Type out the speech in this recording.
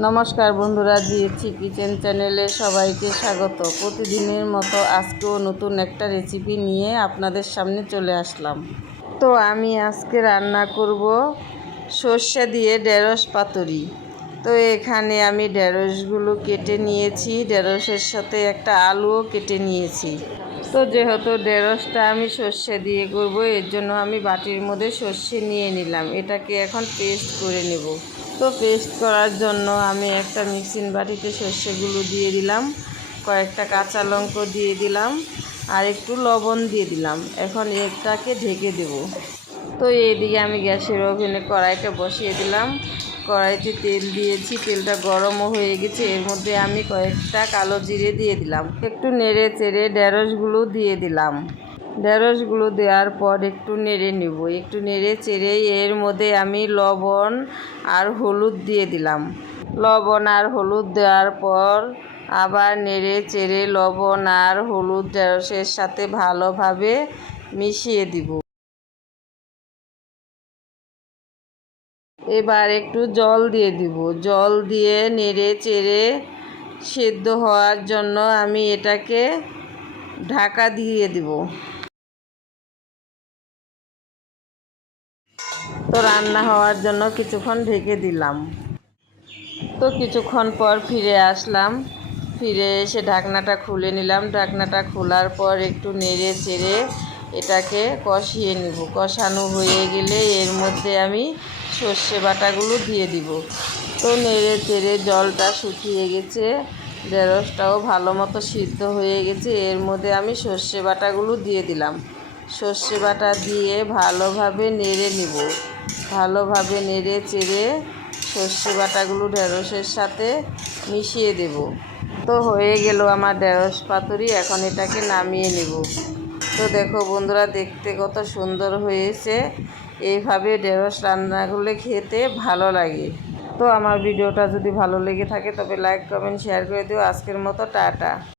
নমস্কার বন্ধুরা দিয়েছি কিচেন চ্যানেলে সবাইকে স্বাগত। প্রতিদিনের মতো আজকেও নতুন একটা রেসিপি নিয়ে আপনাদের সামনে চলে আসলাম। তো আমি আজকে রান্না করব সর্ষে দিয়ে ঢেঁড়স পাতুরি। তো এখানে আমি ঢেঁড়সগুলো কেটে নিয়েছি, ঢেঁড়সের সাথে একটা আলুও কেটে নিয়েছি। তো যেহেতু ঢেঁড়সটা আমি সর্ষে দিয়ে করব, এর জন্য আমি বাটির মধ্যে সর্ষে নিয়ে নিলাম। এটাকে এখন পেস্ট করে নেব। পেস্ট করার জন্য আমি একটা মিক্সিং বাটিতে সর্ষেগুলো দিয়ে দিলাম, কয়েকটা কাঁচা লঙ্কা দিয়ে দিলাম, আর একটু লবণ দিয়ে দিলাম। এখন এটাকে ঢেকে দেব। তো এইদিকে আমি গ্যাসের ওভেনে কড়াইটা বসিয়ে দিলাম। কড়াইতে তেল দিয়েছি, তেলটা গরমও হয়ে গেছে, এর মধ্যে আমি কয়েকটা কালো জিরে দিয়ে দিলাম। একটু নেড়ে চেড়ে ঢেঁড়সগুলো দিয়ে দিলাম। ঢেঁড়সগুলো দেওয়ার পর একটু নেড়ে নেব। একটু নেড়ে চেড়ে এর মধ্যে আমি লবণ আর হলুদ দিয়ে দিলাম। লবণ আর হলুদ দেওয়ার পর আবার নেড়ে চেড়ে লবণ আর হলুদ ঢেঁড়সের সাথে ভালোভাবে মিশিয়ে দিব। এবার একটু জল দিয়ে দিব। জল দিয়ে নেড়ে চেড়ে সেদ্ধ হওয়ার জন্য আমি এটাকে ঢাকা দিয়ে দিব। তো রান্না হওয়ার জন্য কিছুক্ষণ ঢেকে দিলাম। তো কিছুক্ষণ পর ফিরে আসলাম। ফিরে এসে ঢাকনাটা খুলে নিলাম। ঢাকনাটা খোলার পর একটু নেড়ে চেড়ে এটাকে কষিয়ে নিব। কষানো হয়ে গেলে এর মধ্যে আমি সর্ষে বাটাগুলো দিয়ে দিব। তো নেড়ে চেড়ে জলটা শুকিয়ে গেছে। ঢেঁড়সটাও ভালো মতো সিদ্ধ হয়ে গেছে। এর মধ্যে আমি সর্ষে বাটাগুলো দিয়ে দিলাম। সর্ষে বাটা দিয়ে ভালোভাবে নেড়ে নিব। ভালোভাবে নেড়ে চেড়ে সর্ষে বাটাগুলো ঢেঁড়সের সাথে মিশিয়ে দেব। তো হয়ে গেল আমার ঢেঁড়স পাতুরি, এখন এটাকে নামিয়ে নেব। তো দেখো বন্ধুরা, দেখতে কত সুন্দর হয়েছে। এইভাবে ঢেঁড়স রান্নাগুলো খেতে ভালো লাগে। তো আমার ভিডিওটা যদি ভালো লেগে থাকে তবে লাইক কমেন্ট শেয়ার করে দিও। আজকের মতো টাটা।